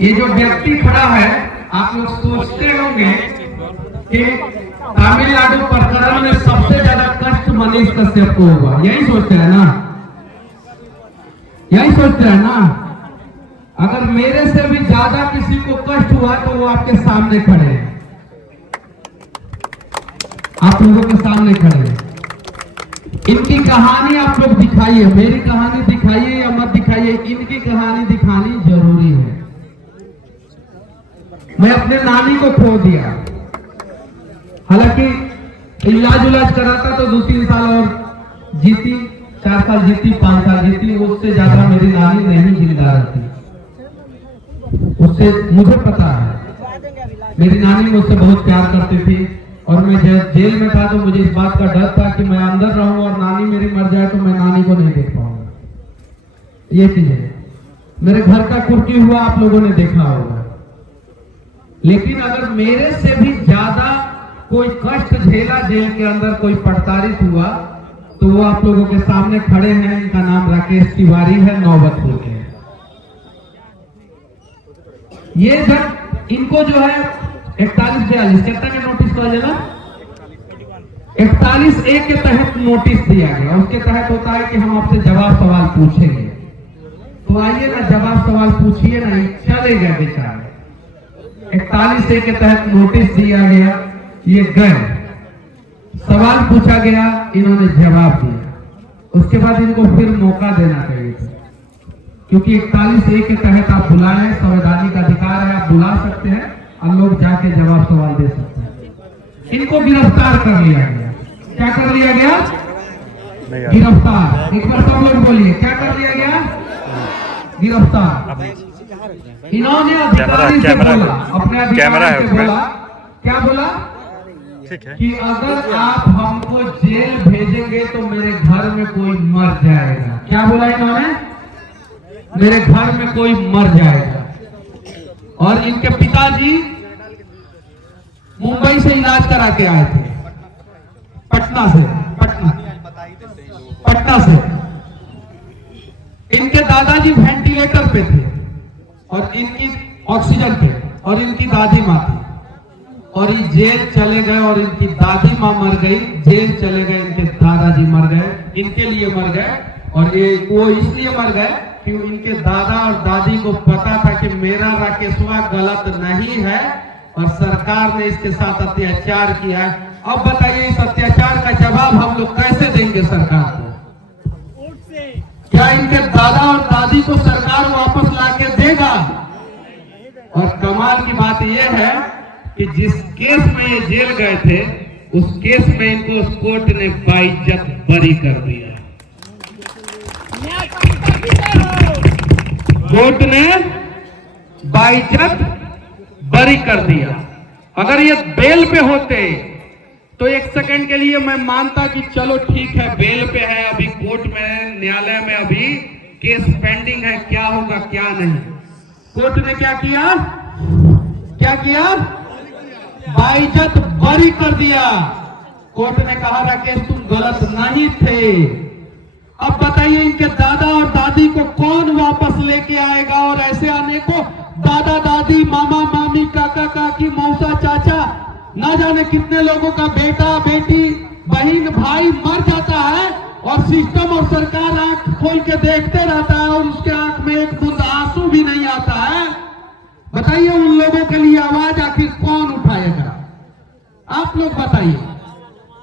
ये जो व्यक्ति खड़ा है, आप लोग सोचते होंगे कि तमिलनाडु प्रकरण में सबसे ज्यादा कष्ट मनीष कश्यप को होगा। यही सोचते हैं ना, यही सोचते हैं ना। अगर मेरे से भी ज्यादा किसी को कष्ट हुआ तो वो आपके सामने खड़े हैं, आप लोगों के सामने खड़े हैं। इनकी कहानी आप लोग दिखाइए, मेरी कहानी दिखाइए या मत दिखाइए, इनकी कहानी दिखानी जरूरी है। मैं अपने नानी को खो दिया, हालांकि इलाज उलाज कराता तो 2-3 साल और जीती, 4 साल जीती, 5 साल जीती, उससे ज्यादा मेरी नानी नहीं जिंदा रहती। उससे मुझे पता है, मेरी नानी मुझसे बहुत प्यार करती थी और मैं जेल में था तो मुझे इस बात का डर था कि मैं अंदर रहूं और नानी मेरी मर जाए तो मैं नानी को नहीं देख पाऊंगा। ये चीज है। मेरे घर का कुर्की हुआ आप लोगों ने देखा होगा, लेकिन अगर मेरे से भी ज्यादा कोई कष्ट झेला जेल के अंदर, कोई प्रताड़ित हुआ, तो वो आप लोगों के सामने खड़े हैं। इनका नाम राकेश तिवारी है, नौबतपुर के। ये जब इनको जो है 41-42 कितना के नोटिस कहा जाएगा, 41A के तहत नोटिस दिया गया। उसके तहत होता है कि हम आपसे जवाब सवाल पूछेंगे, तो आइए ना जवाब सवाल पूछिए ना। चले गए बेचारे, 41A के तहत नोटिस दिया गया, ये गए, सवाल पूछा गया, इन्होंने जवाब दिया। उसके बाद इनको फिर मौका देना चाहिए था, क्योंकि 41A के तहत आप बुलाएं, संवैधानिक अधिकार है, आप बुला सकते हैं और लोग जाके जवाब सवाल दे सकते हैं। इनको गिरफ्तार कर लिया गया। क्या कर लिया गया? गिरफ्तार। एक बार सब लोग बोलिए, क्या कर लिया गया? गिरफ्तार। इन्होंने अधिकारी से बोला, अपने अधिकारी से बोला, क्या बोला? कि अगर आप हमको जेल भेजेंगे तो मेरे घर में कोई मर जाएगा। क्या बोला इन्होंने? मेरे घर में कोई मर जाएगा। और इनके पिताजी मुंबई से इलाज करा के आए थे, पटना से। इनके दादाजी वेंटिलेटर पे थे और इनकी ऑक्सीजन पे, और इनकी दादी माँ थी, और ये जेल चले गए और इनकी दादी माँ मर गई, जेल चले गए, इनके दादाजी मर गए, इनके लिए मर गए। और ये वो इसलिए मर गए कि इनके दादा और दादी को पता था कि मेरा राकेशवा गलत नहीं है और सरकार ने इसके साथ अत्याचार किया है। अब बताइए इस अत्याचार का जवाब हम लोग कैसे देंगे सरकार को? क्या इनके दादा और दादी को सरकार वापस लाके देगा? और कमाल की बात यह है कि जिस केस में ये जेल गए थे, उस केस में इनको कोर्ट ने बाइज्जत बरी कर दिया। कोर्ट ने बाइज्जत बरी कर दिया। अगर ये बेल पे होते तो एक सेकंड के लिए मैं मानता कि चलो ठीक है, बेल पे है, अभी कोर्ट में, न्यायालय में अभी केस पेंडिंग है, क्या होगा क्या नहीं। कोर्ट ने क्या किया? क्या किया? बाइज्जत बरी कर दिया। कोर्ट ने कहा राकेश तुम गलत नहीं थे। अब बताइए इनके दादा और दादी को कौन वापस लेके आएगा? और ऐसे अनेकों दादा दादी, मामा मामी, काका काकी, मौसा चाचा, ना जाने कितने लोगों का बेटा बेटी, बहन भाई मर जाता है और सिस्टम और सरकार आंख खोल के देखते रहता है और उसके आंख में एक बूंद आंसू भी नहीं आता है। बताइए उन लोगों के लिए आवाज आखिर कौन उठाएगा? आप लोग बताइए,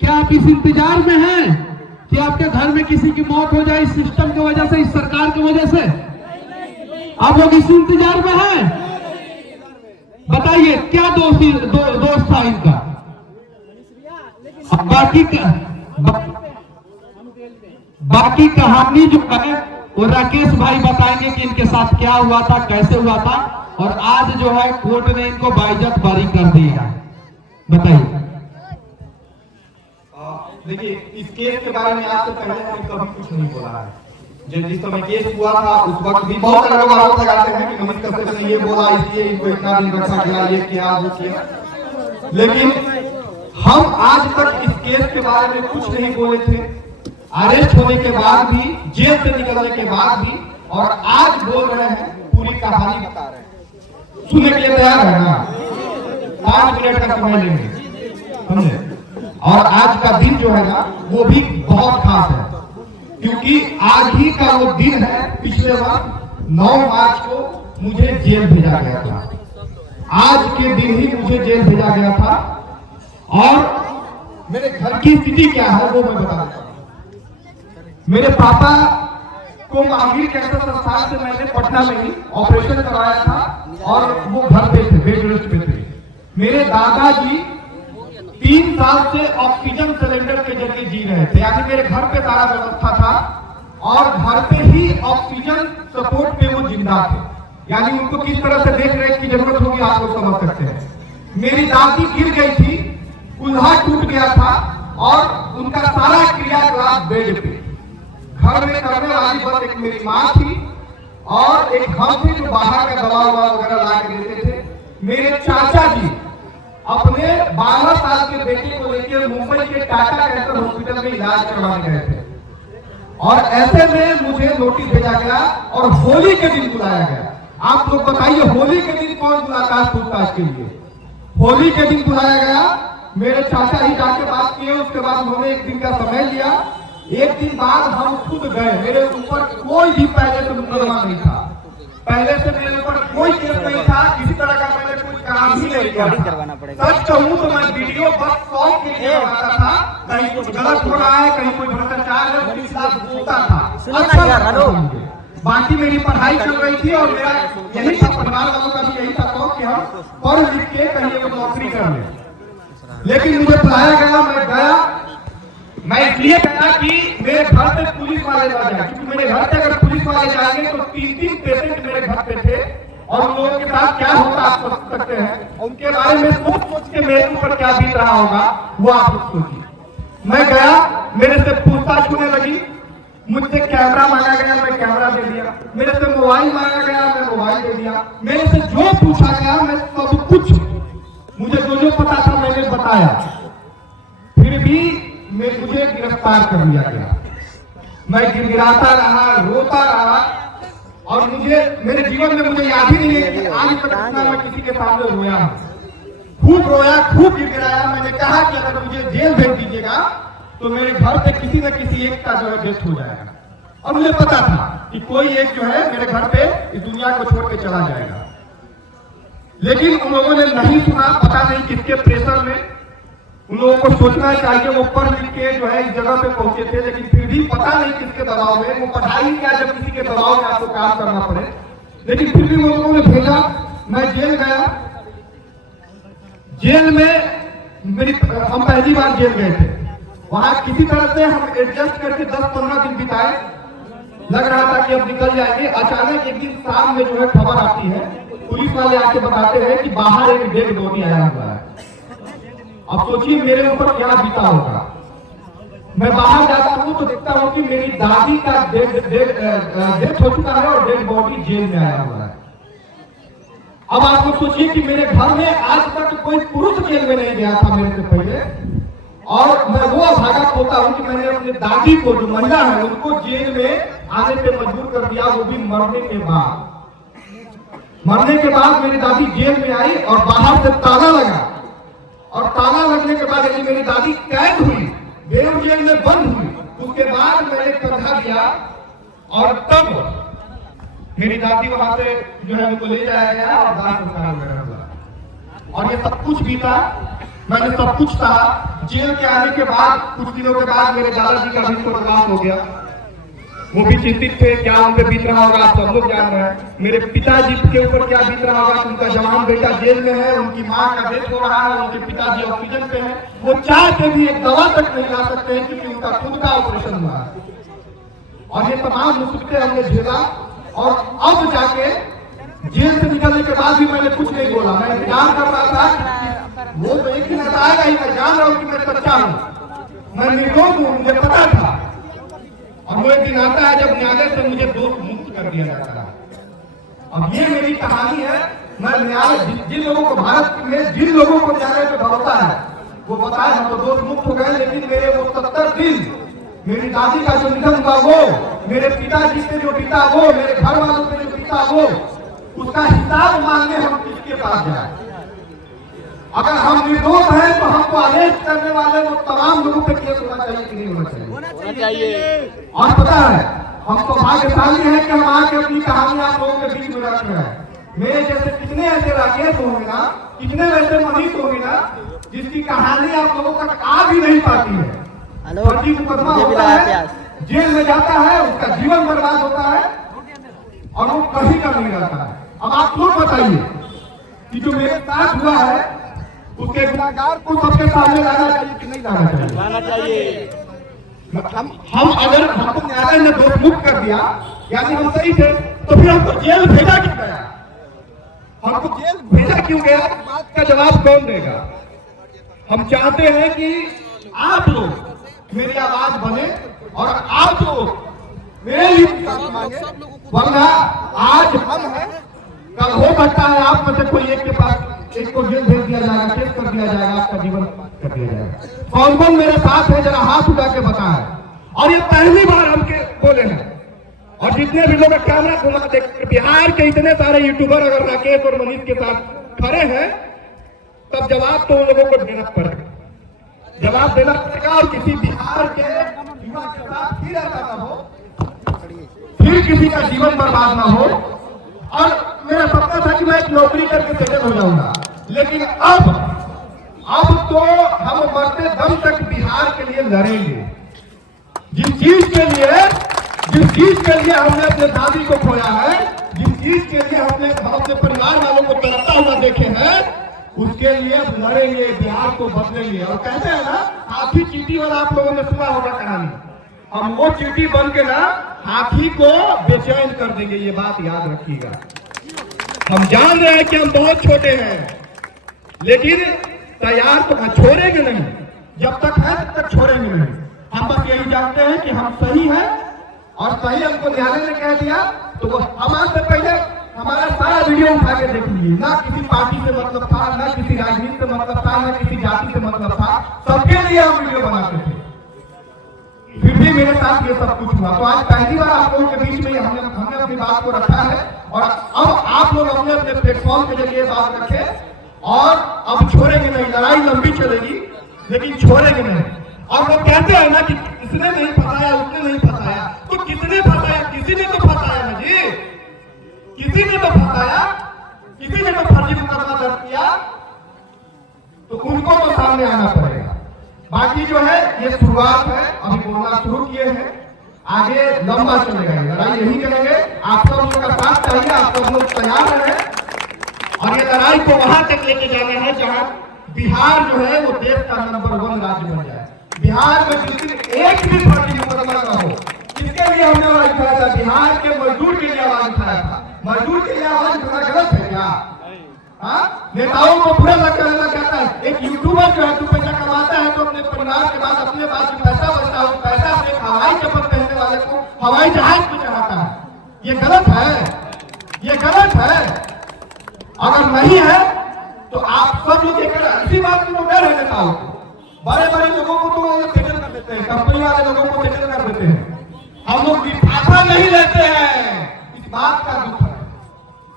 क्या आप इस इंतजार में हैं कि आपके घर में किसी की मौत हो जाए इस सिस्टम की वजह से, इस सरकार की वजह से? आप लोग इस इंतजार में हैं? बताइए क्या दोस्त था इनका? बाकी कहानी जो है वो राकेश भाई बताएंगे कि इनके साथ क्या हुआ था, कैसे हुआ था, और आज जो है कोर्ट ने इनको बाइज्जत बरी कर दी है। बताइए। देखिए इस केस के बारे में आज से पहले हमने कभी कुछ नहीं बोला है। जिस समय केस हुआ था उस वक्त भी बहुत सारे लोग आरोप लगाते हैं कि मनीष कश्यप ने ये बोला, इसलिए इनको इतना दिन रखा गया, ये किया वो किया। लेकिन हम आज तक इस केस के बारे में कुछ नहीं बोले थे। अरेस्ट होने के बाद भी, जेल से निकलने के बाद भी, और आज बोल रहे हैं, पूरी कहानी बता रहे हैं। सुनने के लिए तैयार है ना? 5 मिनट का समय लेंगे, समझे? और आज का दिन जो है ना वो भी बहुत खास है, क्योंकि आज ही का वो दिन है। पिछले वक्त 9 मार्च को मुझे जेल भेजा गया था। आज के दिन ही मुझे जेल भेजा गया था। और मेरे घर की स्थिति क्या है वो मैं बता देता हूं। मेरे पापा को महावीर कैंसर संस्थान से मैंने पटना में ही ऑपरेशन करवाया था और वो घर पे थे, बेड रेस्ट पे थे। मेरे दादाजी 3 साल से ऑक्सीजन सिलेंडर के जरिए जी रहे थे, यानी मेरे घर पे सारा व्यवस्था था और घर पे ही ऑक्सीजन सपोर्ट पे वो जिंदा थे। यानी उनको किस तरह से देख रेख की जरूरत होगी आप लोग समझ सकते हैं। मेरी दादी गिर गई थी, कुल्हा टूट गया था और उनका सारा क्रियाकलाप बेड पे। घर में करने वाली बस एक मेरी माँ थी और एक हम थे जो बाहर का दवा वगैरह ला के देते थे। मेरे चाचा जी अपने 12 साल के बेटे को लेकर मुंबई के टाटा कैंसर हॉस्पिटल में इलाज करवाने गए थे और ऐसे में मुझे नोटिस भेजा गया और होली के दिन बुलाया गया। आप लोग बताइए होली के दिन कौन बुलाता है पूछताछ के लिए? होली के दिन बुलाया गया। मेरे चाचा ही जाके बात किए, उसके बाद उन्होंने 1 दिन का समय लिया। 1 दिन बाद हम खुद गए। मेरे ऊपर कोई भी पहले से मुकदमा नहीं था, पहले से मेरे ऊपर कोई केस नहीं था, किसी तरह का मैंने कोई काम ही नहीं किया। सच कहूं तो मैं वीडियो बस शौक के लिए बनाता था, कहीं कुछ गलत हो रहा है, कहीं कोई भ्रष्टाचार है उसके खिलाफ बोलता था। अच्छा, बाकी मेरी पढ़ाई चल रही थी और मेरा यही था, परिवार वालों का भी यही था कि हम पढ़ लिख के कहीं एक नौकरी कर लें। लेकिन मुझे बुलाया गया, मैं गया। मैं इसलिए गया कि मेरे घर पे पुलिस वाले ना जाए, क्योंकि मेरे घर पे अगर पुलिस वाले जाएंगे तो 3 पेशेंट मेरे घर पे थे और उन लोगों के साथ क्या होगा आप सोच सकते हैं। उनके बारे में सोच के मेरे ऊपर क्या बीत रहा होगा वो आप सोचिए। मैं गया, मेरे से पूछताछ होने लगी। मुझसे कैमरा मांगा गया, मैं कैमरा दे दिया। मेरे से मोबाइल मांगा गया, मैं मोबाइल दे दिया। मेरे से जो पूछा गया मैं सब कुछ, मुझे जो पता था मैंने बताया। फिर भी मुझे गिरफ्तार कर लिया गया। मैं गिड़गिड़ाता रहा, रोता रहा और मुझे मेरे जीवन में मुझे याद ही नहीं है कि आज तक मैं किसी के सामने रोया हूं। खूब रोया, खूब गिड़गिड़ाया। मैंने कहा कि अगर मुझे जेल भेज दीजिएगा तो मेरे घर पे किसी न किसी एक का जो है डेथ हो जाएगा। और मुझे पता था कि कोई एक जो है मेरे घर पे इस दुनिया को छोड़ के चला जाएगा। लेकिन उन लोगों ने नहीं सुना, पता नहीं किसके प्रेशर में। उन लोगों को सोचना चाहिए वो पढ़ लिख के जो है इस जगह पे पहुंचे थे, लेकिन फिर भी पता नहीं किसके दबाव में। वो पढ़ाई क्या जब किसी के दबाव में आपको काम करना पड़े, लेकिन फिर भी वो लोगों ने भेजा। मैं जेल गया। जेल में हम पहली बार जेल गए थे। वहां किसी तरह से हम एडजस्ट करके 10-15 दिन बिताए। लग रहा था कि अब निकल जाएंगे। अचानक एक दिन शाम में जो है खबर आती है, पुलिस वाले आके बताते हैं कि बाहर एक डेड बॉडी आया हुआ है। अब सोचिए मेरे ऊपर क्या बीता होगा। मैं बाहर जाता हूं तो देखता हूं कि मेरी दादी का डेथ हो चुका है और डेड बॉडी जेल में आया हुआ है। अब आप लोग सोचिए कि मेरे घर में आज तक कोई पुरुष जेल में नहीं गया था मेरे से पहले, और मैं वो अभागा पोता हूं कि मैंने अपनी दादी को, जो महिला है, उनको जेल में आने पे मजबूर कर दिया, वो भी मरने के बाद। मरने के बाद मेरी दादी जेल में आई और बाहर से ताला लगा, और ताला लगने के बाद यदि मेरी दादी कैद हुई, बेऊर जेल में बंद हुई। उसके बाद मैंने कंधा दिया और तब मेरी दादी वहां से जो है उनको ले जाया गया और दाह संस्कार वगैरह हुआ। और ये सब कुछ बीता, मैंने सब कुछ कहा। जेल के आने के बाद कुछ दिनों के बाद मेरे दादाजी का भी स्वर्गवास हो गया। वो भी चिंतित थे, क्या उन पे बीत रहा होगा आप सब लोग जान रहे हैं। मेरे पिताजी के ऊपर क्या बीत रहा होगा, उनका जवान बेटा जेल में है, उनकी माँ का डेथ हो रहा है, उनके पिताजी ऑक्सीजन पे है। वो चाह के भी एक दवा तक नहीं ला सकते हैं क्योंकि उनका खुद का ऑपरेशन हुआ है। और ये तमाम मुसीबतें हमने झेला और अब जाके जेल से निकलने के बाद भी मैंने कुछ नहीं बोला। मैं इंतजार कर रहा था, वो तो एक दिन आएगा ही, मैं जान रहा हूँ कि मैं सच्चा हूँ, मैं निर्दोष हूँ, मुझे पता था। और वो एक दिन आता है जब न्यायालय से मुझे दोष मुक्त कर दिया जाता है। अब ये मेरी कहानी है। मैं न्यायालय जिन लोगों को, भारत में जिन लोगों को न्यायालय पे भरोसा है वो बताए हम तो दोष मुक्त हो गए, लेकिन मेरे वो 70 दिन, मेरी दादी का जो निधन हुआ वो, मेरे पिताजी से जो बीता वो, मेरे घर वालों से जो बीता वो, उसका हिसाब मांगने हम किसके पास जाए? अगर हम निर्दोष हैं तो हमको अरेस्ट करने वाले वो तमाम लोगों पे केस होना चाहिए कि नहीं होना चाहिए? होना चाहिए। और पता है हम तो भाग्यशाली हैं कि हम आके अपनी कहानी आप लोगों के बीच में रख रहे हैं। मेरे जैसे कितने ऐसे राकेश होंगे ना, कितने वैसे मनीष होंगे ना, जिसकी कहानी आप लोगों तक आ भी नहीं पाती है। फर्जी मुकदमा होता है, जेल में जाता है, उसका जीवन बर्बाद होता है और वो कहीं का नहीं रहता है। अब आप लोग बताइए कि जो मेरे साथ हुआ है उसके गुनाहगार को सबके सामने लाना चाहिए कि नहीं लाना चाहिए? लाना चाहिए। हम अगर हमको न्यायालय ने दोष मुक्त कर दिया, यानी हम सही थे, तो फिर हमको जेल भेजा क्यों गया? हमको जेल भेजा क्यों गया? इस बात का जवाब कौन देगा? हम चाहते हैं कि आप लोग मेरी आवाज बने और आप लोग मेरे लिए इंसाफ मांगे, वरना आज हम हैं, कल हो सकता है आप में से कोई एक के पास एक को जेल भेज दिया जाएगा, केस कर दिया जाएगा, आपका जीवन कर दिया जाएगा। कौन कौन मेरे साथ है जरा हाथ उठा के बताएं। और ये पहली बार हमके बोले हैं, और जितने भी लोग कैमरा खुला देख, बिहार के इतने सारे यूट्यूबर अगर राकेश और मनीष के साथ खड़े हैं, तब जवाब तो उन लोगों को देना पड़ेगा, जवाब देना पड़ेगा। और किसी बिहार के युवा के साथ फिर ऐसा ना हो, फिर किसी का जीवन बर्बाद ना हो। और मेरा सपना था कि मैं एक नौकरी करके सेटल हो जाऊंगा, लेकिन अब तो हम मरते दम तक बिहार के लिए लड़ेंगे। जिस चीज के लिए हमने अपने दादी को खोया है, जिस चीज के लिए हम अपने परिवार वालों को तड़पता हुआ देखे हैं, उसके लिए अब लड़ेंगे, बिहार को बदलेंगे। और कहते हैं ना, हाथी चींटी वाला आप लोगों ने सुना होगा कहानी, हम वो चींटी बन के ना हाथी को बेचैन कर देंगे, ये बात याद रखिएगा। हम जान रहे हैं कि हम बहुत छोटे हैं, लेकिन तैयार तो छोड़ेंगे नहीं, जब तक है तब तक छोड़ेंगे नहीं। हम बस यही जानते हैं कि हम सही हैं, और सही हमको न्यायालय ने कह दिया, तो वो हमारे से पहले हमारा सारा वीडियो उठा के देख लीजिए। ना किसी पार्टी से मतलब था, ना किसी राजनीति से मतलब था, ना किसी जाति से मतलब था, सबके लिए हम वीडियो बनाते थे। फिर भी मेरे साथ ये सब कुछ हुआ। तो आज पहली बार आप लोगों के बीच में हमने अपनी बात को रखा है, और अब आप लोग अपने अपने प्लेटफॉर्म के जरिए बात रखें, और अब छोड़ेंगे नहीं। लड़ाई लंबी चलेगी, लेकिन छोड़ेंगे नहीं। और लोग कहते हैं ना कि इसने नहीं फंसाया, उसने नहीं फंसाया, तो किसने फंसाया? किसी ने तो फंसाया ना जी, किसी ने तो फंसाया, किसी ने तो फर्जी मुकदमा दर्ज किया, तो उनको तो सामने आना पड़ेगा। बाकी जो है ये शुरुआत है, अभी बोलना शुरू किए हैं, आगे लंबा चलेगा, लड़ाई यही करेंगे। आप सब लोग का साथ चाहिए, आप सब लोग तैयार रहे, और ये लड़ाई को वहां तक लेके जाना है जहां बिहार जो है वो देश का नंबर 1 राज्य बन जाए। बिहार में जिस दिन एक भी फर्जी मुकदमा न हो, किसके लिए हमने आवाज उठाया था? बिहार के मजदूर के लिए आवाज उठाया था। मजदूर के लिए आवाज उठाना गलत है क्या? हाँ, नेताओं को पूरा लग जाता है। एक यूट्यूबर जो है, तू पैसा कमाता है तो अपने परिवार के बाद अपने पास जो पैसा बचता है, पैसा अपने हवाई चप्पल पहनने वाले को हवाई जहाज पे चढ़ाता है। ये गलत है, ये गलत है। अगर नहीं है तो आप सब लोग इसी बात को डर है नेताओं को। बड़े बड़े लोगों को तो सेटल कर देते हैं, कंपनी वाले लोगों को सेटल कर देते हैं, हम लोग लिफाफा नहीं लेते हैं। इस बात का दुख है।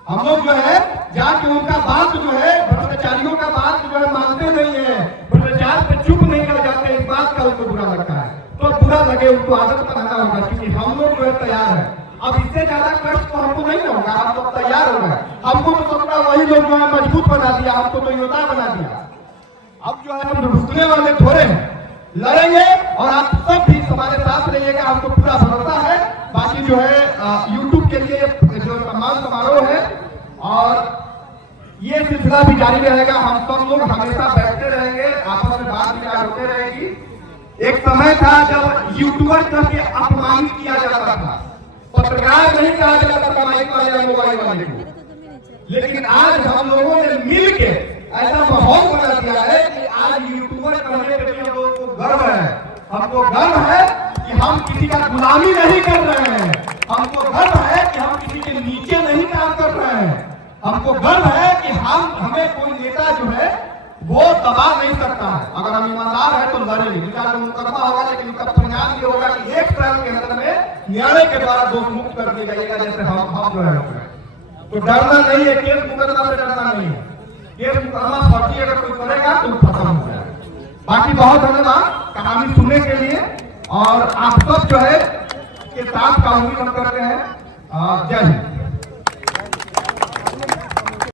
हम लोग जो है जाके उनका बात जो है, भ्रष्टाचारियों का बात जो है मानते नहीं है, भ्रष्टाचार पे चुप नहीं कर जाते, इस बात का उनको बुरा लगता है। तो बुरा लगे, उनको आदत बनाना होगा, क्योंकि हम लोग जो है तैयार है। अब इससे ज्यादा कष्ट तो हमको नहीं होगा, हम लोग तैयार हो गए। हमको तो सोचना वही लोग जो है मजबूत बना दिया, हमको तो योद्धा बना दिया। अब जो है हम रुकने वाले थोड़े हैं, लड़ेंगे, और आप सब भी हमारे साथ रहिएगा, हमको पूरा भरोसा है। बाकी जो है यूट्यूब के लिए जो सम्मान समारोह है, और ये सिलसिला भी जारी रहेगा। हम सब लोग हमेशा बैठते रहेंगे, आपस में बात विचार होते रहेगी। एक समय था जब यूट्यूबर करके अपमानित किया जाता था, पत्रकार नहीं कहा जाता था माइक वाले या मोबाइल वाले को, लेकिन आज हम लोगों ने मिल के ऐसा माहौल बना दिया है कि आज यूट्यूबर करने के लिए हम लोगों को गर्व है। हमको गर्व है कि हम किसी का गुलामी नहीं कर रहे हैं, हमको गर्व है कि हम किसी के नीचे नहीं काम कर रहे हैं, हमको गर्व है कि हमें कोई नेता जो है वो दबा नहीं सकता है। अगर हम ईमानदार है तो लड़ेंगे, विचार मुकदमा होगा, लेकिन उसका परिणाम ये होगा कि 1 साल के अंदर में न्यायालय के द्वारा दोष मुक्त कर दिया जाएगा, जैसे हम जो है। तो डरना नहीं है, केस मुकदमा से डरना नहीं है। केस मुकदमा फर्जी अगर कोई करेगा तो खत्म हो जाएगा। बाकी बहुत धन्यवाद कहानी सुनने के लिए, और आप सब जो है के साथ कानूनी हम करते हैं।